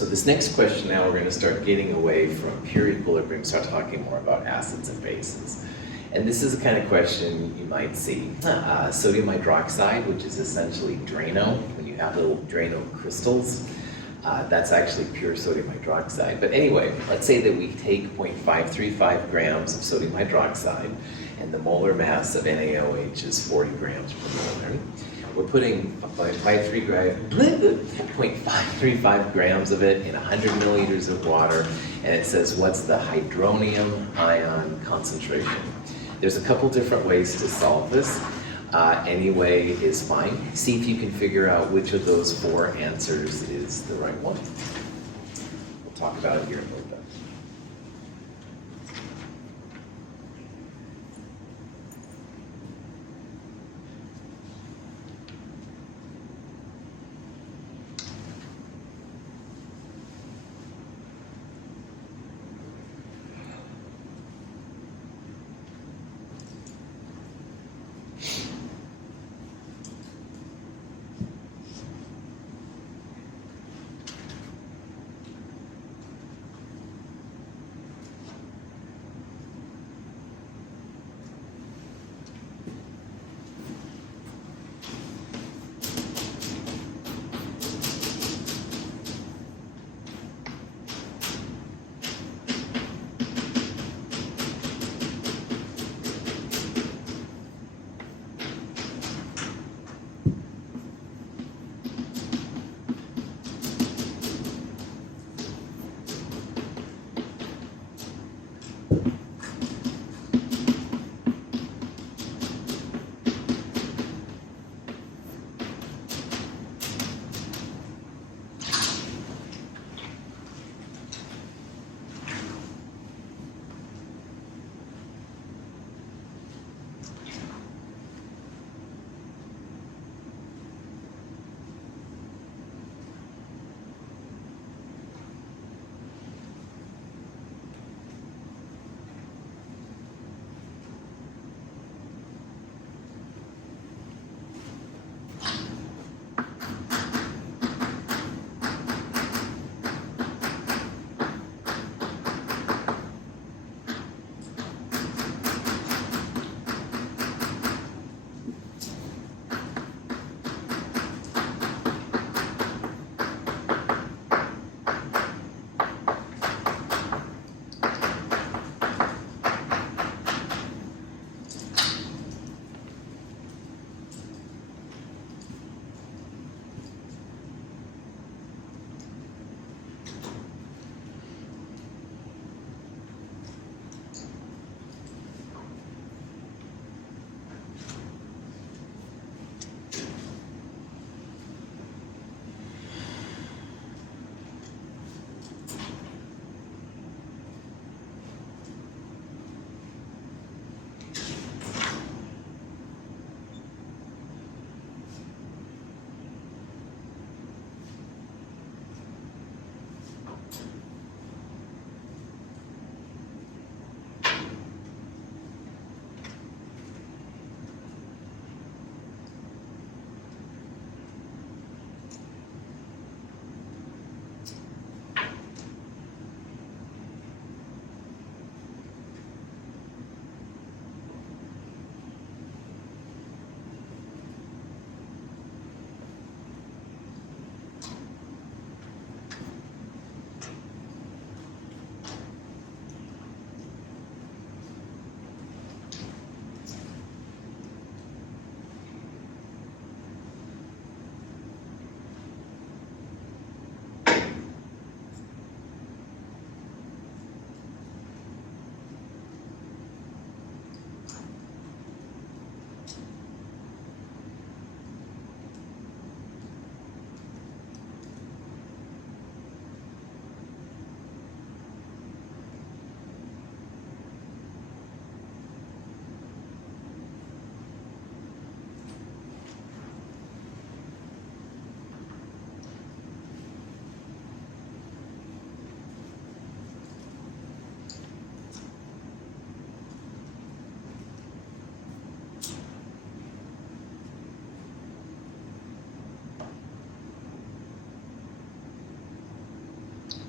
So this next question now, we're going to start getting away from pure equilibrium, start talking more about acids and bases. And this is the kind of question you might see. Sodium hydroxide, which is essentially Drano, when you have little Drano crystals, that's actually pure sodium hydroxide. But anyway, let's say that we take 0.535 grams of sodium hydroxide, and the molar mass of NaOH is 40 grams per molar. We're putting 0.535 grams of it in 100 milliliters of water, and it says, what's the hydronium ion concentration? There's a couple different ways to solve this. Any way is fine. See if you can figure out which of those four answers is the right one. We'll talk about it here in a little bit.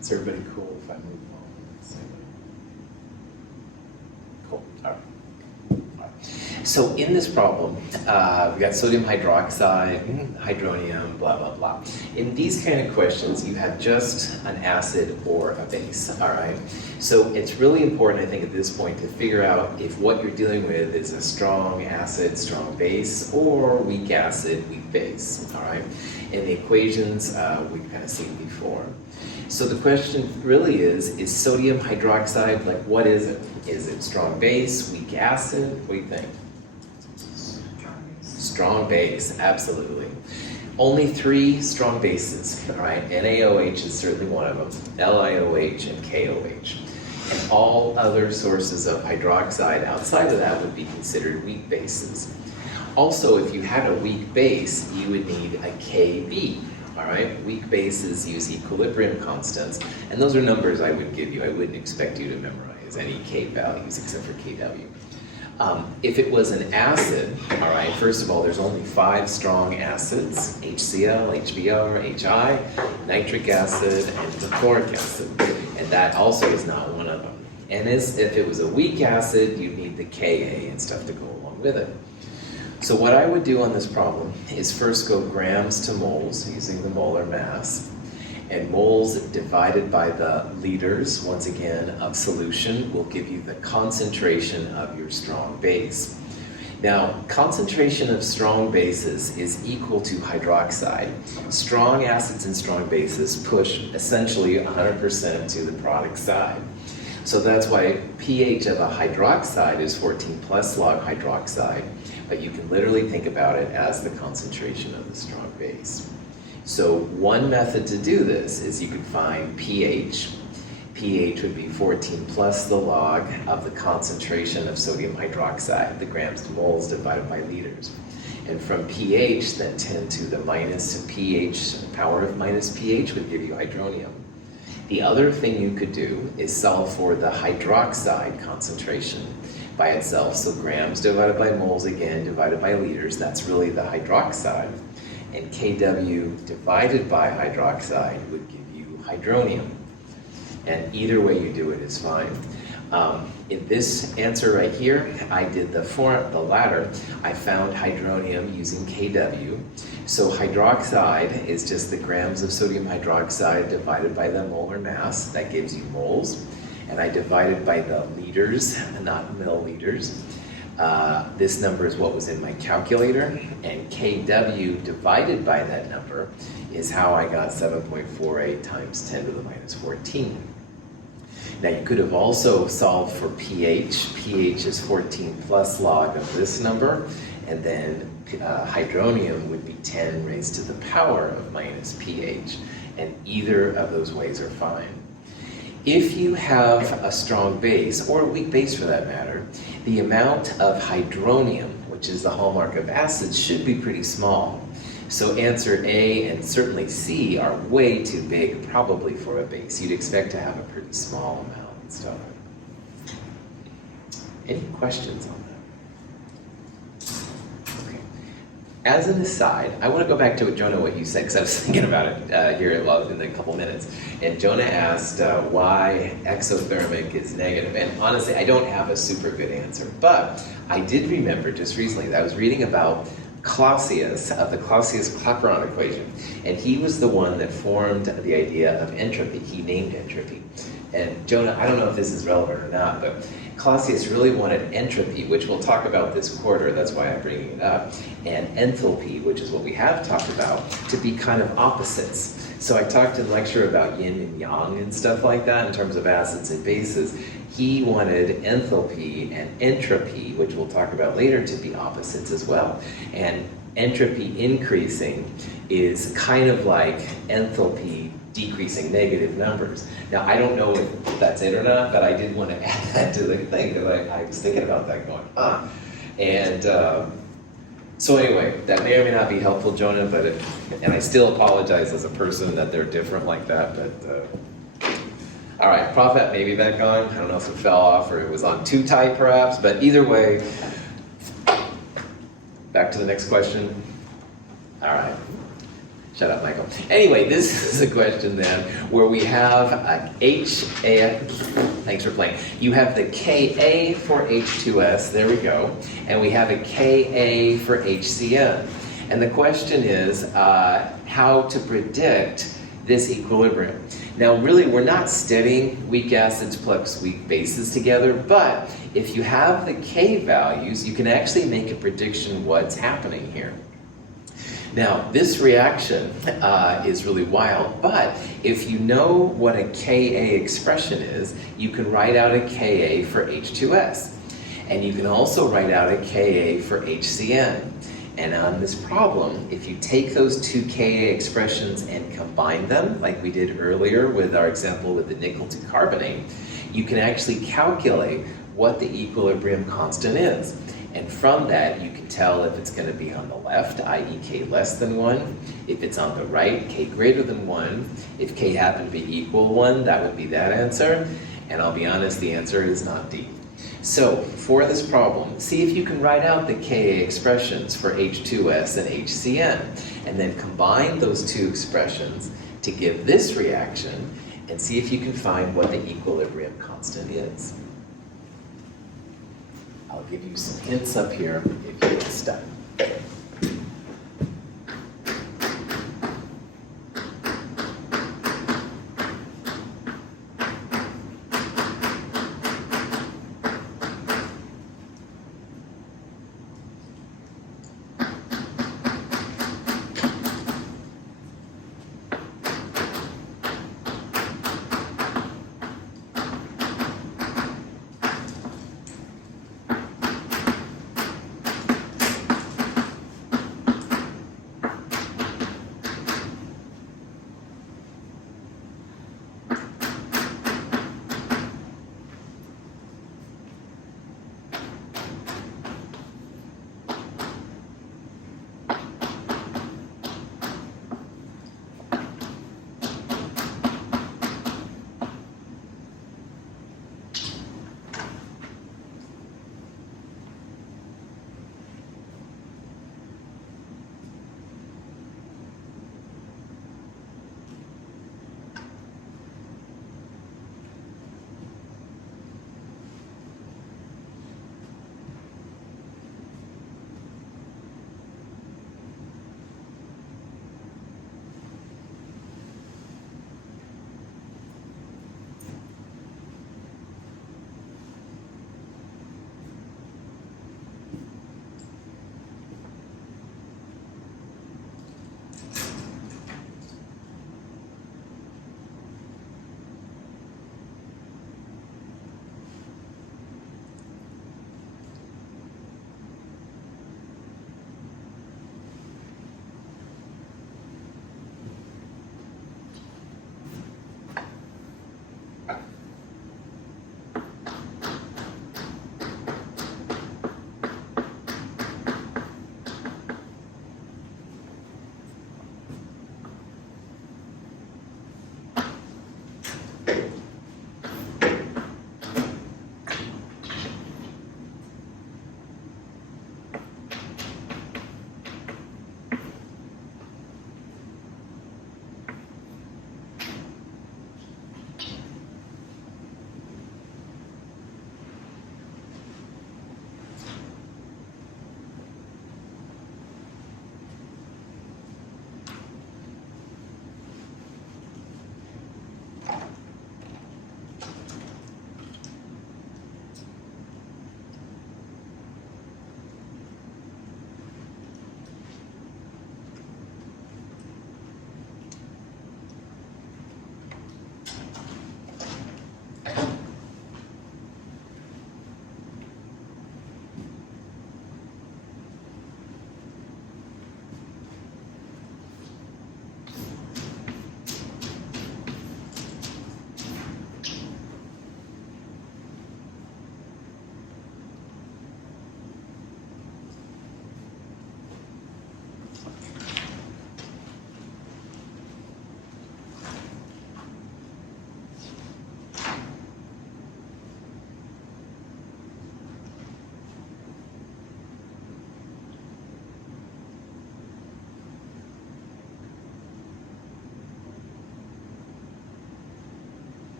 Is everybody cool if I move on? Cool. All right. So in this problem, we've got sodium hydroxide, hydronium, blah, blah, blah. In these kind of questions, you have just an acid or a base, all right? So it's really important, I think, at this point to figure out if what you're dealing with is a strong acid, strong base, or weak acid, weak base, all right? In the equations, we've kind of seen before. So the question really is sodium hydroxide, like what is it? Is it strong base, weak acid? What do you think? Strong base, absolutely. Only 3 strong bases, all right? NaOH is certainly one of them, LiOH and KOH. And all other sources of hydroxide outside of that would be considered weak bases. Also, if you had a weak base, you would need a Kb. All right, weak bases use equilibrium constants, and those are numbers I would give you. I wouldn't expect you to memorize any K values except for Kw. If it was an acid, all right, first of all, there's only 5 strong acids, HCl, HBr, HI, nitric acid, and phosphoric acid, and that also is not one of them. And if it was a weak acid, you'd need the Ka and stuff to go along with it. So what I would do on this problem is first go grams to moles using the molar mass, and moles divided by the liters, once again, of solution will give you the concentration of your strong base. Now, concentration of strong bases is equal to hydroxide. Strong acids and strong bases push essentially 100% to the product side. So that's why pH of a hydroxide is 14 plus log hydroxide, but you can literally think about it as the concentration of the strong base. So one method to do this is you could find pH. pH would be 14 plus the log of the concentration of sodium hydroxide, the grams to moles divided by liters. And from pH, then 10 to the minus pH, power of minus pH would give you hydronium. The other thing you could do is solve for the hydroxide concentration by itself. So grams divided by moles again, divided by liters, that's really the hydroxide. And Kw divided by hydroxide would give you hydronium. And either way you do it is fine. In this answer right here, I did the latter. I found hydronium using Kw. So hydroxide is just the grams of sodium hydroxide divided by the molar mass. That gives you moles. And I divided by the liters, not milliliters. This number is what was in my calculator. And Kw divided by that number is how I got 7.48 times 10 to the minus 14. Now you could have also solved for pH. pH is 14 plus log of this number, and then hydronium would be 10 raised to the power of minus pH, and either of those ways are fine. If you have a strong base, or a weak base for that matter, the amount of hydronium, which is the hallmark of acids, should be pretty small. So answer A and certainly C are way too big, probably for a base. You'd expect to have a pretty small amount and stuff. Any questions on that? Okay. As an aside, I want to go back to Jonah, what you said, because I was thinking about it here in a couple minutes. And Jonah asked why exothermic is negative. And honestly, I don't have a super good answer. But I did remember just recently that I was reading about Clausius, of the Clausius-Clapeyron equation, and he was the one that formed the idea of entropy. He named entropy. And Jonah, I don't know if this is relevant or not, but Clausius really wanted entropy, which we'll talk about this quarter, that's why I'm bringing it up, and enthalpy, which is what we have talked about, to be kind of opposites. So I talked in lecture about yin and yang and stuff like that in terms of acids and bases. He wanted enthalpy and entropy, which we'll talk about later, to be opposites as well. And entropy increasing is kind of like enthalpy decreasing, negative numbers. Now, I don't know if that's it or not, but I did want to add that to the thing, because I was thinking about that going, And so anyway, that may or may not be helpful, Jonah, but and I still apologize as a person that they're different like that, but all right, Prophet may be back on. I don't know if it fell off or it was on too tight perhaps, but either way, back to the next question. All right. Shut up, Michael. Anyway, this is a question then where we have thanks for playing. You have the Ka for H2S, there we go, and we have a Ka for HCN. And the question is how to predict this equilibrium. Now really we're not studying weak acids plus weak bases together, but if you have the K values, you can actually make a prediction what's happening here. Now, this reaction is really wild, but if you know what a Ka expression is, you can write out a Ka for H2S. And you can also write out a Ka for HCN. And on this problem, if you take those two Ka expressions and combine them, like we did earlier with our example with the nickel to carbonate, you can actually calculate what the equilibrium constant is. And from that, you can tell if it's going to be on the left, i.e. K less than 1. If it's on the right, K greater than 1. If K happened to be equal 1, that would be that answer. And I'll be honest, the answer is not D. So, for this problem, see if you can write out the Ka expressions for H2S and HCN, and then combine those two expressions to give this reaction, and see if you can find what the equilibrium constant is. I'll give you some hints up here if you get stuck.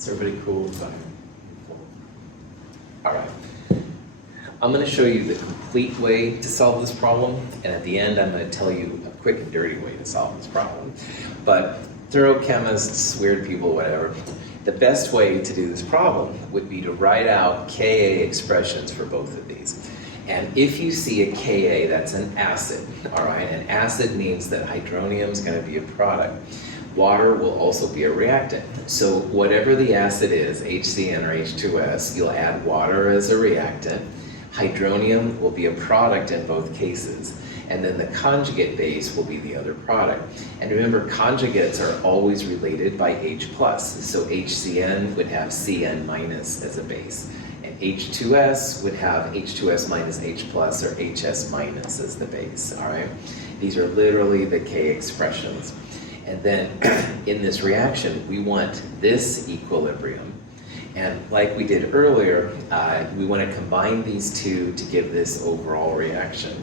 Is everybody cool with that? All right. I'm going to show you the complete way to solve this problem, and at the end I'm going to tell you a quick and dirty way to solve this problem. But thorough chemists, weird people, whatever, the best way to do this problem would be to write out Ka expressions for both of these. And if you see a Ka, that's an acid, all right? An acid means that hydronium is going to be a product. Water will also be a reactant. So whatever the acid is, HCN or H2S, you'll add water as a reactant. Hydronium will be a product in both cases. And then the conjugate base will be the other product. And remember, conjugates are always related by H+. So HCN would have Cn minus as a base. And H2S would have H2S minus H plus or HS minus as the base, all right? These are literally the K expressions. And then in this reaction, we want this equilibrium. And like we did earlier, we want to combine these two to give this overall reaction.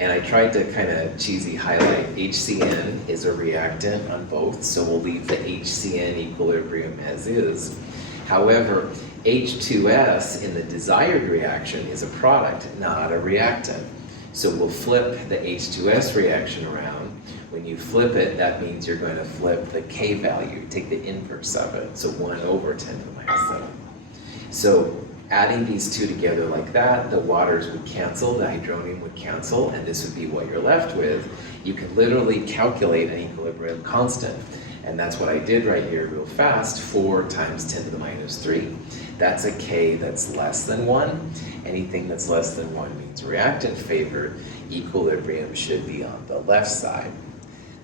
And I tried to kind of cheesy highlight HCN is a reactant on both, so we'll leave the HCN equilibrium as is. However, H2S in the desired reaction is a product, not a reactant. So we'll flip the H2S reaction around. When you flip it, that means you're going to flip the K value, take the inverse of it, so 1 over 10 to the minus 7. So adding these two together like that, the waters would cancel, the hydronium would cancel, and this would be what you're left with. You can literally calculate an equilibrium constant. And that's what I did right here real fast, 4 times 10 to the minus 3. That's a K that's less than 1. Anything that's less than 1 means reactant favored. Equilibrium should be on the left side.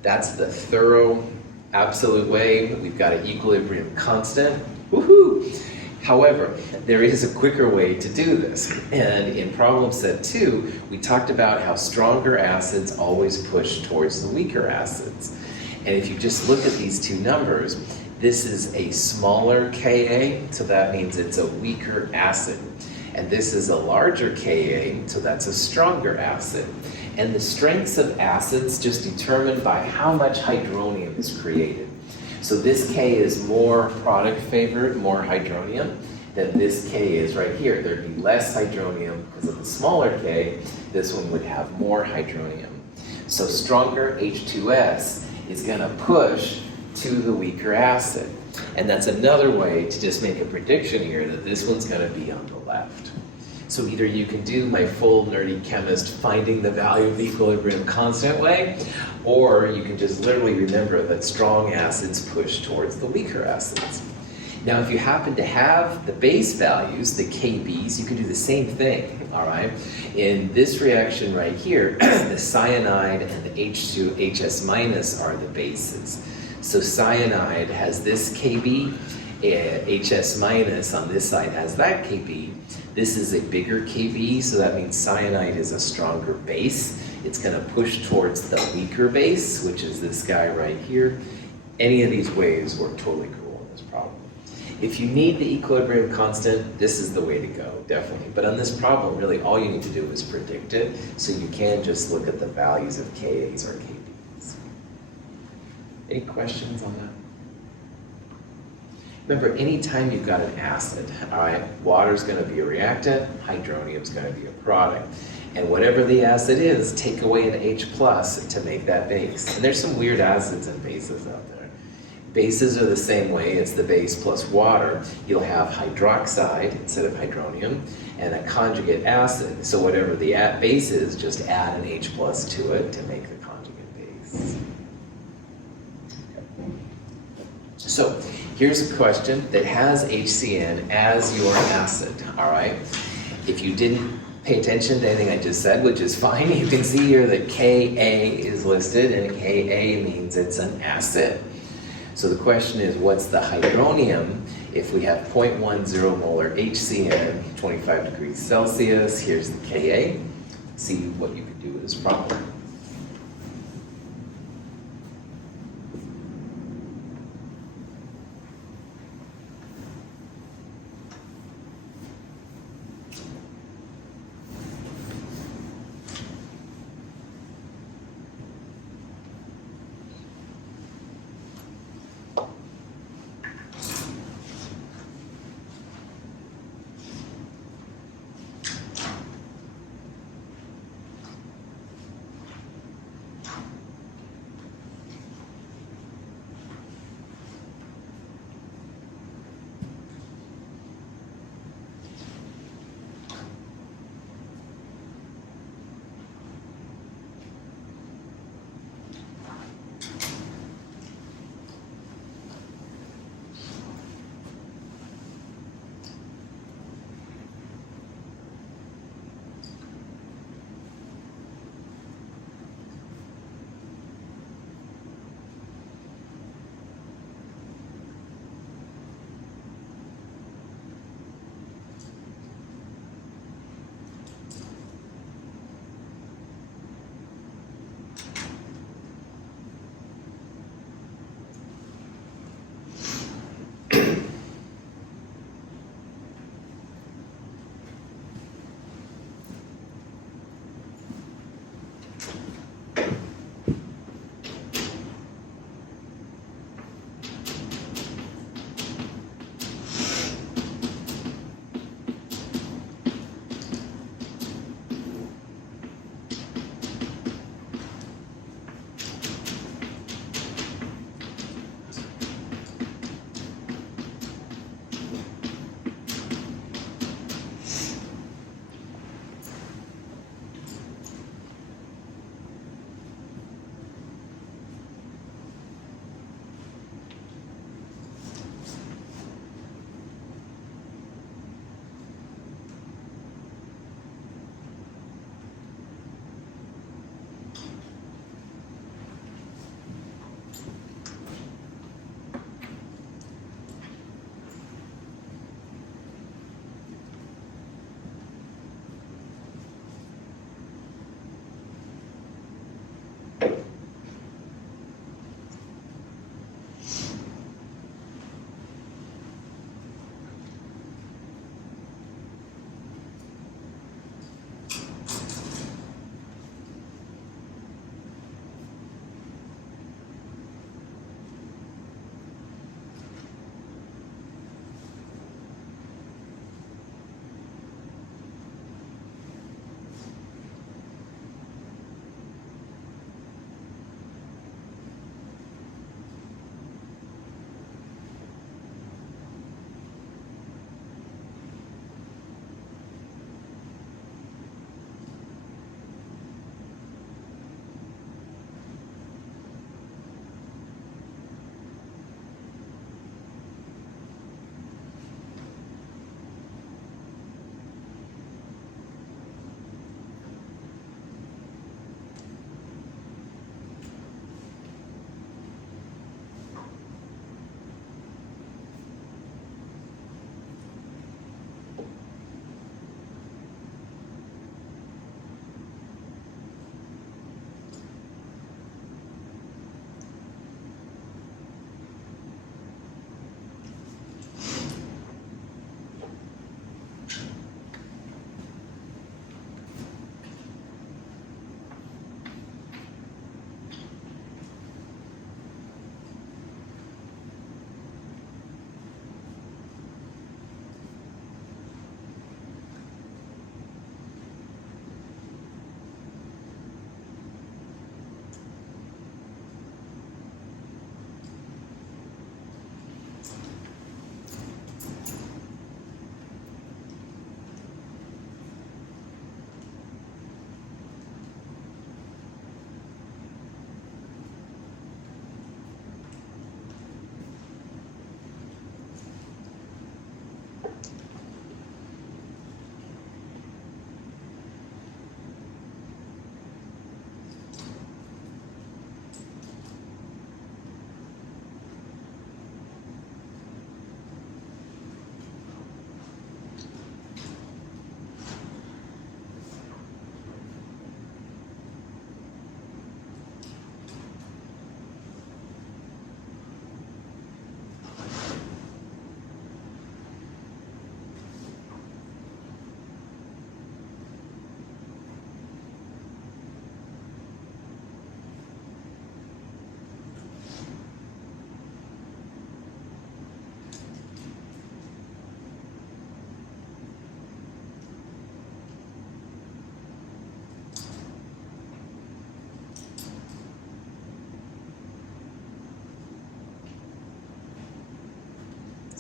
That's the thorough, absolute way. We've got an equilibrium constant. Woohoo! However, there is a quicker way to do this. And in problem set 2, we talked about how stronger acids always push towards the weaker acids. And if you just look at these two numbers, this is a smaller Ka, so that means it's a weaker acid. And this is a larger Ka, so that's a stronger acid. And the strengths of acids just determined by how much hydronium is created. So this K is more product favored, more hydronium, than this K is right here. There'd be less hydronium because of the smaller K. This one would have more hydronium. So stronger H2S is going to push to the weaker acid. And that's another way to just make a prediction here that this one's going to be on the left. So either you can do my full nerdy chemist finding the value of the equilibrium constant way, or you can just literally remember that strong acids push towards the weaker acids. Now, if you happen to have the base values, the KBs, you can do the same thing, all right? In this reaction right here, the cyanide and the H2HS minus are the bases. So cyanide has this KB, HS minus on this side has that KB. This is a bigger KB, so that means cyanide is a stronger base. It's going to push towards the weaker base, which is this guy right here. Any of these ways work totally cool in this problem. If you need the equilibrium constant, this is the way to go, definitely. But on this problem, really all you need to do is predict it, so you can just look at the values of Kas or KBs. Any questions on that? Remember, anytime you've got an acid, all right, water's going to be a reactant, hydronium's going to be a product. And whatever the acid is, take away an H plus to make that base. And there's some weird acids and bases out there. Bases are the same way. It's the base plus water. You'll have hydroxide instead of hydronium and a conjugate acid. So whatever the base is, just add an H plus to it to make the conjugate base. So here's a question that has HCN as your acid, all right? If you didn't pay attention to anything I just said, which is fine, you can see here that Ka is listed, and Ka means it's an acid. So the question is, what's the hydronium if we have 0.10 molar HCN, 25 degrees Celsius? Here's the Ka. See what you can do with this problem.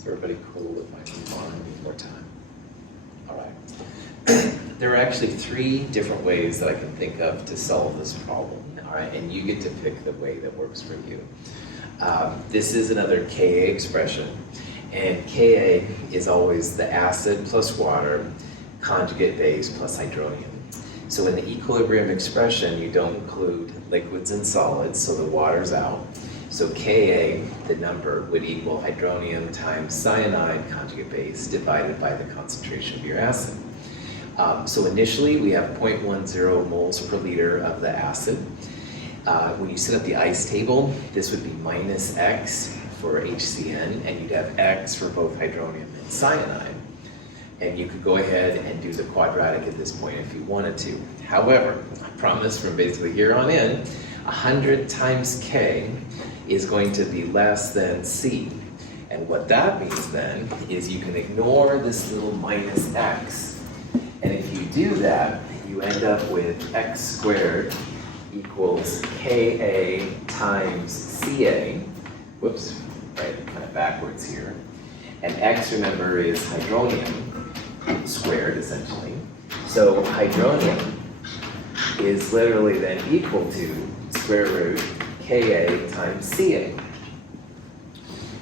Is everybody cool if I move on? I need more time. All right. There are actually 3 different ways that I can think of to solve this problem. All right, and you get to pick the way that works for you. This is another Ka expression, and Ka is always the acid plus water, conjugate base plus hydronium. So in the equilibrium expression, you don't include liquids and solids, so the water's out. So Ka, the number, would equal hydronium times cyanide conjugate base divided by the concentration of your acid. So initially, we have 0.10 moles per liter of the acid. When you set up the ice table, this would be minus X for HCN, and you'd have X for both hydronium and cyanide. And you could go ahead and do the quadratic at this point if you wanted to. However, I promise from basically here on in, 100 times K is going to be less than C. And what that means then is you can ignore this little minus X. And if you do that, you end up with X squared equals Ka times Ca. Whoops, right, kind of backwards here. And X, remember, is hydronium squared, essentially. So hydronium is literally then equal to square root Ka times Ca.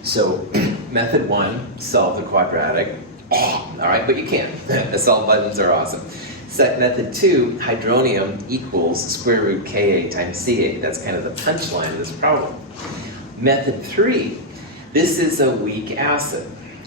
So method 1, solve the quadratic. All right, but you can. The solve buttons are awesome. Set method 2, hydronium equals square root Ka times Ca. That's kind of the punchline of this problem. Method 3, this is a weak acid.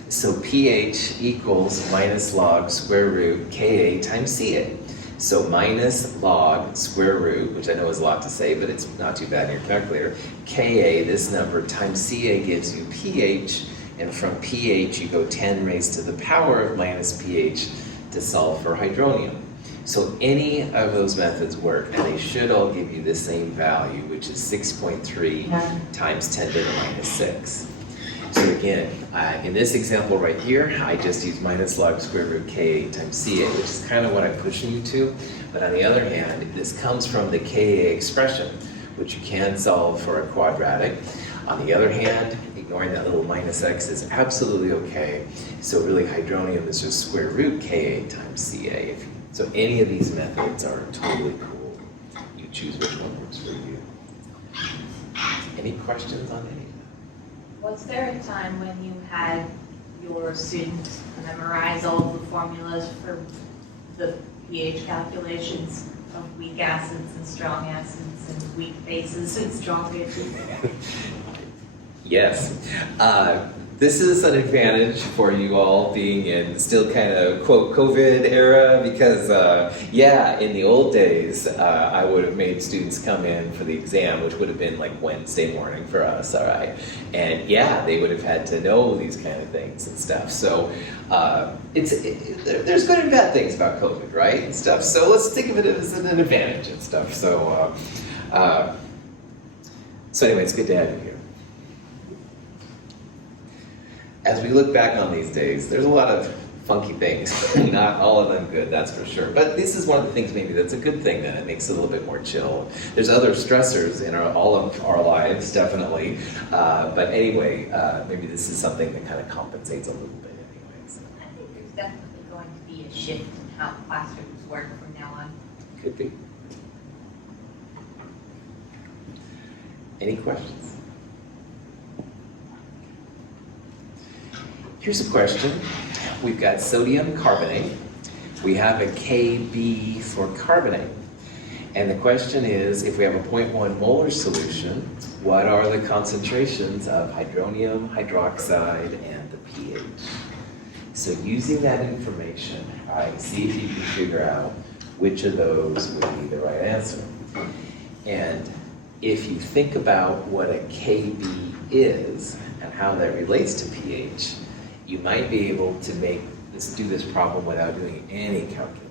So pH equals minus log square root Ka times Ca. So minus log square root, which I know is a lot to say, but it's not too bad in your calculator. Ka, this number, times Ca gives you pH, and from pH you go 10 raised to the power of minus pH to solve for hydronium. So any of those methods work, and they should all give you the same value, which is 6.3 times 10 to the minus 6. So again, in this example right here, I just use minus log square root Ka times Ca, which is kind of what I'm pushing you to. But on the other hand, this comes from the Ka expression, which you can solve for a quadratic. On the other hand, ignoring that little minus X is absolutely okay. So really, hydronium is just square root Ka times Ca. So any of these methods are totally cool. You choose which one works for you. Any questions on any of them? Was there a time when you had your students memorize all of the formulas for the pH calculations of weak acids and strong acids and weak bases and strong bases? Yes. This is an advantage for you all being in still kind of, quote, COVID era, because, yeah, in the old days, I would have made students come in for the exam, which would have been like Wednesday morning for us, all right? And yeah, they would have had to know these kind of things and stuff. So there's good and bad things about COVID, right, and stuff. So let's think of it as an advantage and stuff. So anyway, it's good to have you here. As we look back on these days, there's a lot of funky things. Not all of them good, that's for sure. But this is one of the things maybe that's a good thing, that it makes it a little bit more chill. There's other stressors in all of our lives, definitely. But anyway, maybe this is something that kind of compensates a little bit anyway. So. I think there's definitely going to be a shift in how classrooms work from now on. Could be. Any questions? Here's a question. We've got sodium carbonate. We have a Kb for carbonate. And the question is, if we have a 0.1 molar solution, what are the concentrations of hydronium, hydroxide, and the pH? So using that information, see if you can figure out which of those would be the right answer. And if you think about what a Kb is and how that relates to pH, you might be able to do this problem without doing any calculations.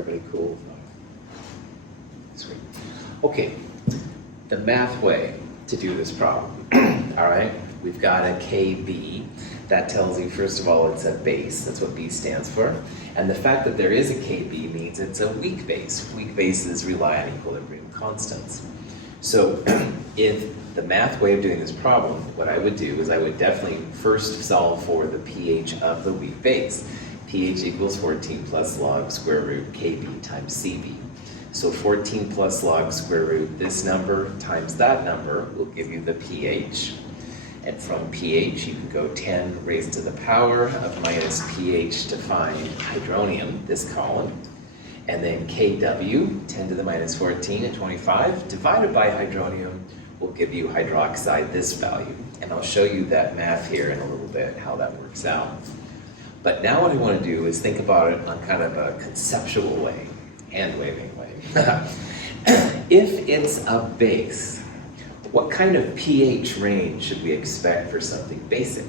Everybody cool? Sweet. Okay, the math way to do this problem. All right, we've got a KB. That tells you, first of all, it's a base. That's what B stands for. And the fact that there is a KB means it's a weak base. Weak bases rely on equilibrium constants. So if the math way of doing this problem, what I would do is I would definitely first solve for the pH of the weak base. pH equals 14 plus log square root KB times CB. So 14 plus log square root this number times that number will give you the pH. And from pH, you can go 10 raised to the power of minus pH to find hydronium, this column. And then Kw, 10 to the minus 14 and 25, divided by hydronium will give you hydroxide, this value. And I'll show you that math here in a little bit, how that works out. But now what I want to do is think about it on kind of a conceptual way, hand-waving way. If it's a base, what kind of pH range should we expect for something basic?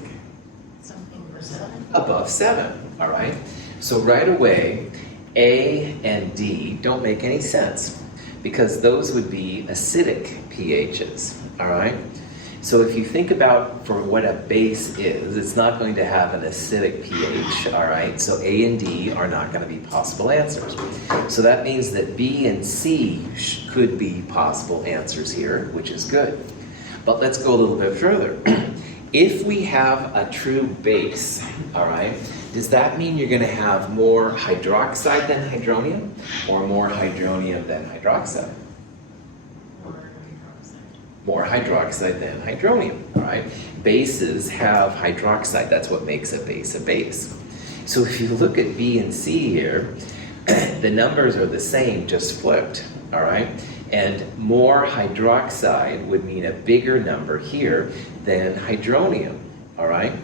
Something for 7. Above 7, all right? So right away, A and D don't make any sense because those would be acidic pHs, all right? So if you think about for what a base is, it's not going to have an acidic pH, all right? So A and D are not going to be possible answers. So that means that B and C could be possible answers here, which is good. But let's go a little bit further. If we have a true base, all right, does that mean you're going to have more hydroxide than hydronium or more hydronium than hydroxide? More hydroxide than hydronium, all right? Bases have hydroxide. That's what makes a base a base. So if you look at B and C here, the numbers are the same, just flipped, all right? And more hydroxide would mean a bigger number here than hydronium, all right?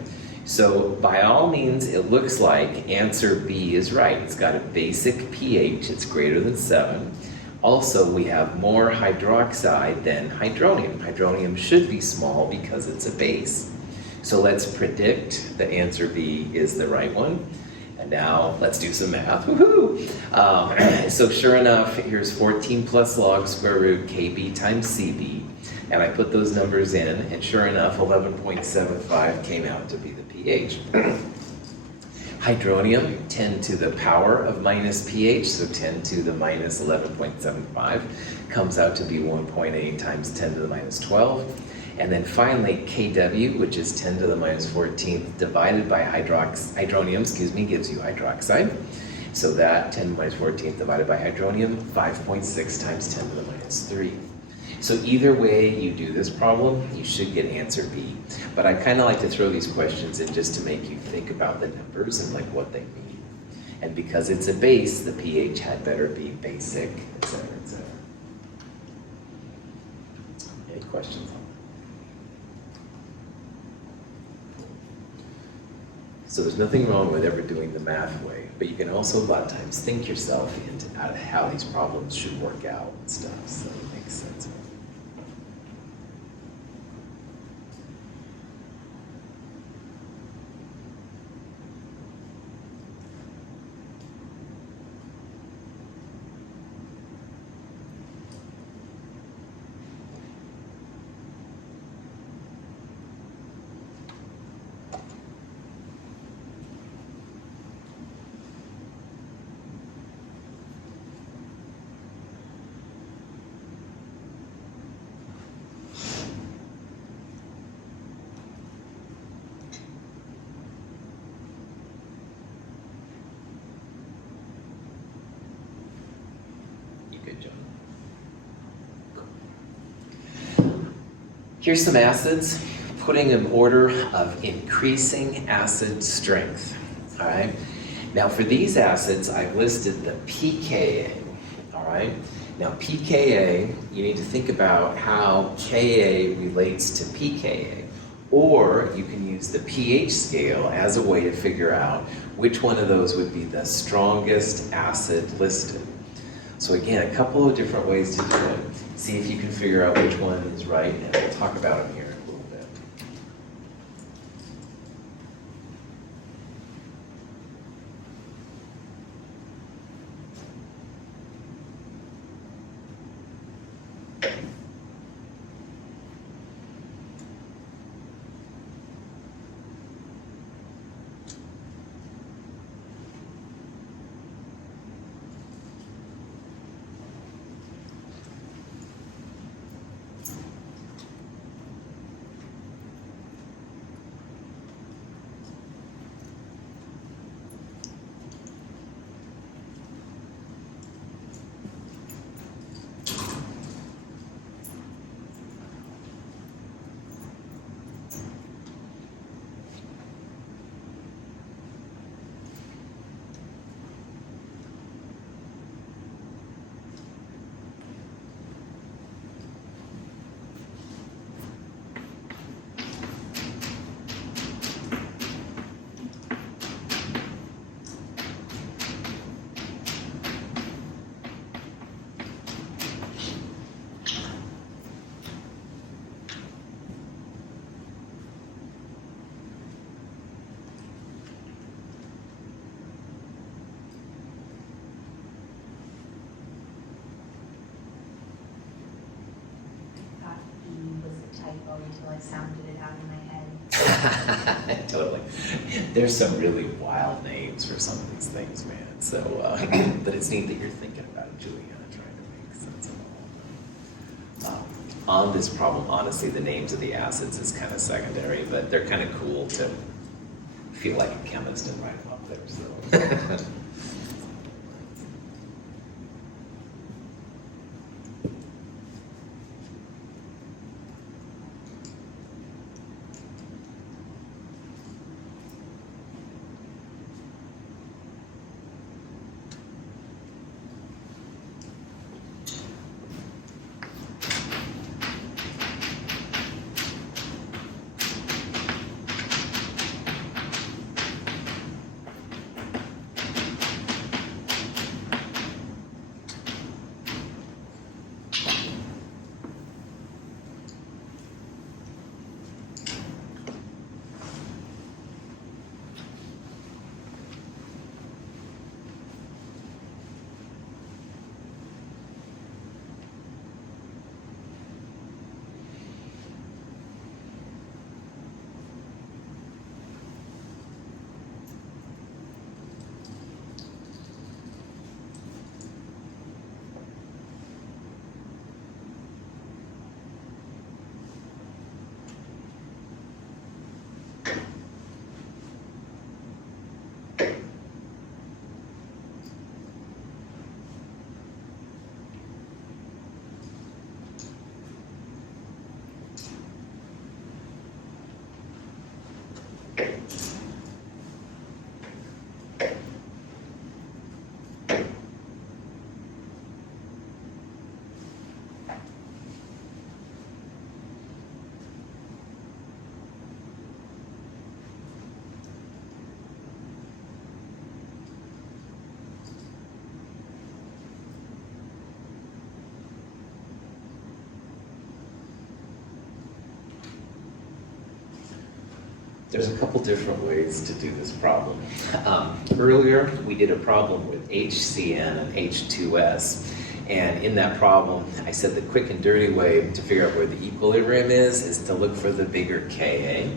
So by all means, it looks like answer B is right. It's got a basic pH, it's greater than 7. Also, we have more hydroxide than hydronium. Hydronium should be small because it's a base. So let's predict the answer B is the right one. And now let's do some math. Woohoo! So sure enough, here's 14 plus log square root KB times CB. And I put those numbers in, and sure enough, 11.75 came out to be the pH. Hydronium, 10 to the power of minus pH, so 10 to the minus 11.75, comes out to be 1.8 times 10 to the minus 12. And then finally, Kw, which is 10 to the minus 14th, divided by hydronium, gives you hydroxide. So that 10 to the minus 14th divided by hydronium, 5.6 times 10 to the minus 3. So either way you do this problem, you should get answer B. But I kind of like to throw these questions in just to make you think about the numbers and like what they mean. And because it's a base, the pH had better be basic, etc., etc. Any questions? So there's nothing wrong with ever doing the math way, but you can also a lot of times think yourself into how these problems should work out and stuff, so it makes sense. Good job. Here's some acids, putting in order of increasing acid strength. All right. Now for these acids, I've listed the pKa. All right. Now pKa, you need to think about how Ka relates to pKa. Or you can use the pH scale as a way to figure out which one of those would be the strongest acid listed. So again, a couple of different ways to do it. See if you can figure out which one is right, and we'll talk about them here in a little bit. me till I sounded it out in my head. Totally. There's some really wild names for some of these things, man. So, but it's neat that you're thinking about it, Juliana, trying to make sense of it all. On this problem, honestly, the names of the acids is kind of secondary, but they're kind of cool to feel like a chemist and write them up there. So. There's a couple different ways to do this problem. Earlier, we did a problem with HCN and H2S. And in that problem, I said the quick and dirty way to figure out where the equilibrium is to look for the bigger Ka.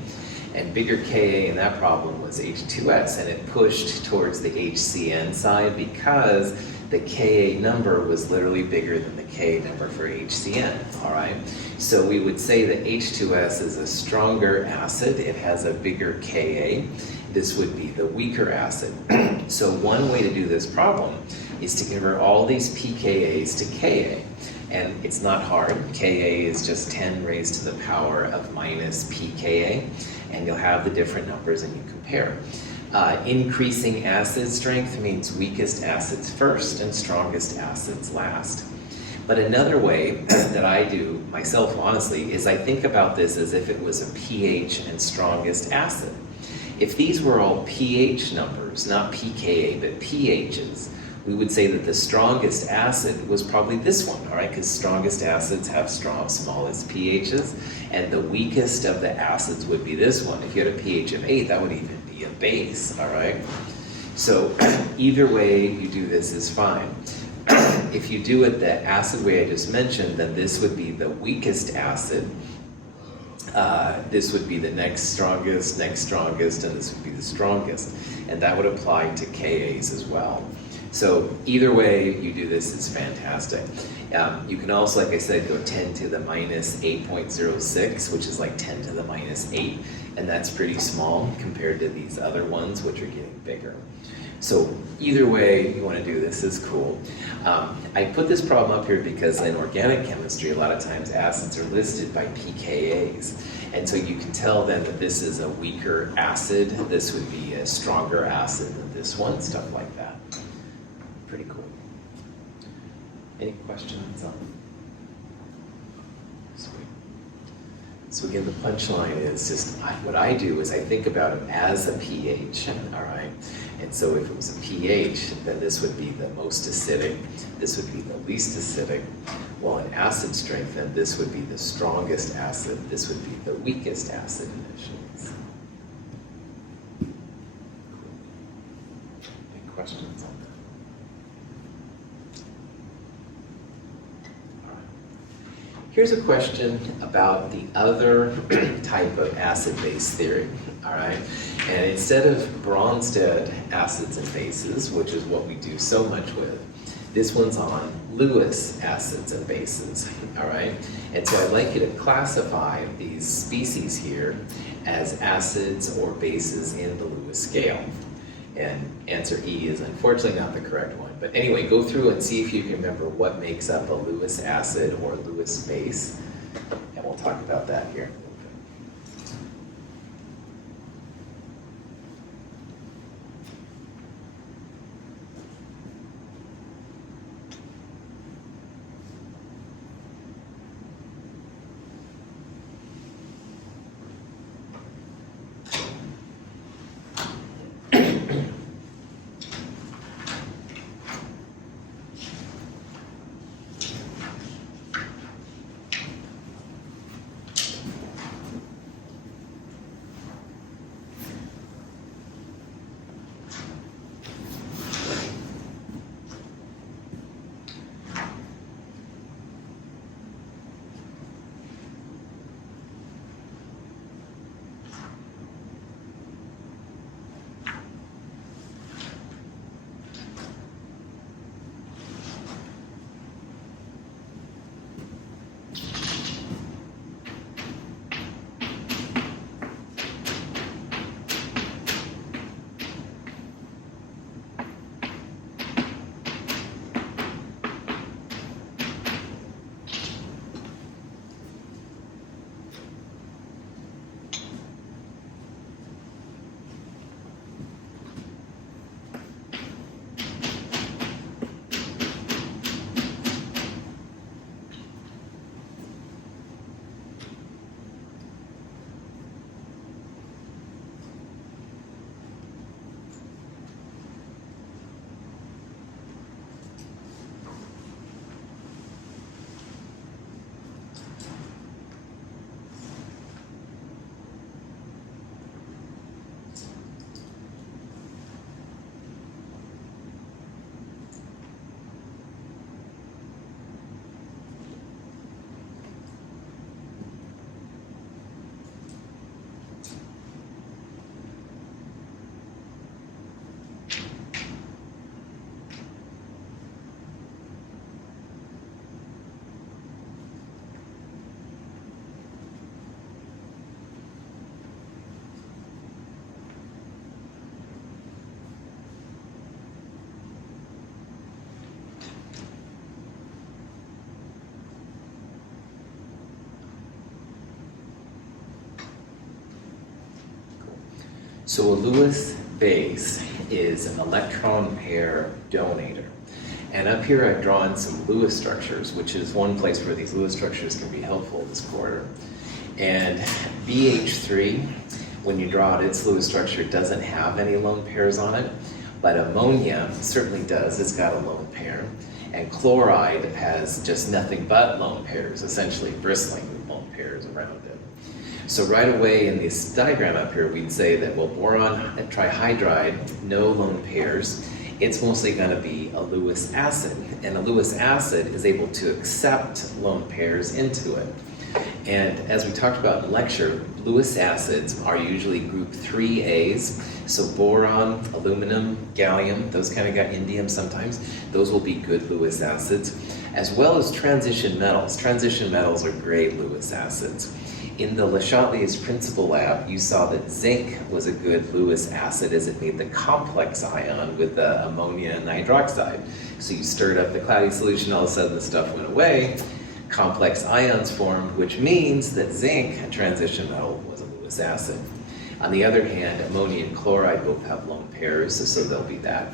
And bigger Ka in that problem was H2S, and it pushed towards the HCN side because the Ka number was literally bigger than the Ka number for HCN, all right? So we would say that H2S is a stronger acid. It has a bigger Ka. This would be the weaker acid. So one way to do this problem is to convert all these pKa's to Ka. And it's not hard. Ka is just 10 raised to the power of minus pKa. And you'll have the different numbers and you compare. Increasing acid strength means weakest acids first and strongest acids last. But another way that I do myself, honestly, is I think about this as if it was a pH and strongest acid. If these were all pH numbers, not pKa, but pHs, we would say that the strongest acid was probably this one, all right? Because strongest acids have smallest pHs, and the weakest of the acids would be this one. If you had a pH of 8, that would even be a base, all right? So either way you do this is fine. If you do it the acid way I just mentioned, then this would be the weakest acid. This would be the next strongest, and this would be the strongest. And that would apply to Kas as well. So either way you do this is fantastic. You can also, like I said, go 10 to the minus 8.06, which is like 10 to the minus 8. And that's pretty small compared to these other ones, which are getting bigger. So either way you want to do this is cool. I put this problem up here because in organic chemistry, a lot of times acids are listed by pKa's. And so you can tell then that this is a weaker acid. This would be a stronger acid than this one, stuff like that. Pretty cool. Any questions on? Sweet. So again, the punchline is just what I do is I think about it as a pH, all right? And so if it was a pH, then this would be the most acidic, this would be the least acidic. While in acid strength, then this would be the strongest acid, this would be the weakest acid initially. So. Any questions on that? Here's a question about the other type of acid-base theory, all right? And instead of Bronsted acids and bases, which is what we do so much with, this one's on Lewis acids and bases, all right? And so I'd like you to classify these species here as acids or bases in the Lewis scale. And answer E is unfortunately not the correct one. But anyway, go through and see if you can remember what makes up a Lewis acid or Lewis base. And we'll talk about that here. So a Lewis base is an electron pair donator. And up here I've drawn some Lewis structures, which is one place where these Lewis structures can be helpful this quarter. And BH3, when you draw out its Lewis structure, doesn't have any lone pairs on it, but ammonia certainly does. It's got a lone pair. And chloride has just nothing but lone pairs, essentially bristling with lone pairs around it. So right away in this diagram up here, we'd say that, well, boron and trihydride, no lone pairs. It's mostly going to be a Lewis acid, and a Lewis acid is able to accept lone pairs into it. And as we talked about in lecture, Lewis acids are usually group 3As, so boron, aluminum, gallium, those kind of got indium sometimes, those will be good Lewis acids, as well as transition metals. Transition metals are great Lewis acids. In the Le Chatelier's principal lab, you saw that zinc was a good Lewis acid as it made the complex ion with the ammonia and the hydroxide. So you stirred up the cloudy solution, all of a sudden the stuff went away, complex ions formed, which means that zinc, a transition metal, was a Lewis acid. On the other hand, ammonia and chloride both have lone pairs, so they'll be that.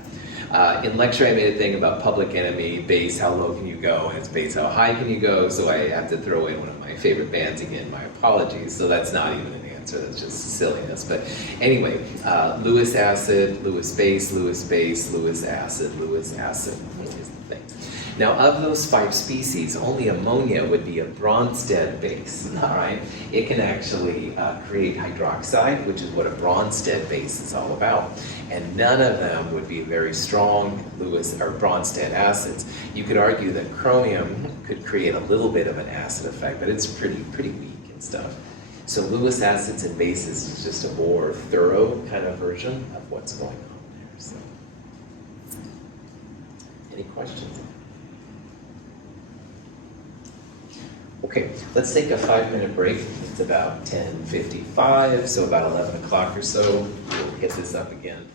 In lecture, I made a thing about public enemy, base, how low can you go, and it's base, how high can you go, so I have to throw in one of my favorite bands again, my apologies, so that's not even an answer, that's just silliness. But anyway, Lewis acid, Lewis base, Lewis base, Lewis acid is the thing. Now, of those 5 species, only ammonia would be a Bronsted base, all right? It can actually create hydroxide, which is what a Bronsted base is all about. And none of them would be very strong Lewis or Bronsted acids. You could argue that chromium could create a little bit of an acid effect, but it's pretty weak and stuff. So Lewis acids and bases is just a more thorough kind of version of what's going on there. So, any questions? Okay, let's take a 5-minute break. It's about 10:55, so about 11 o'clock or so, we'll hit this up again.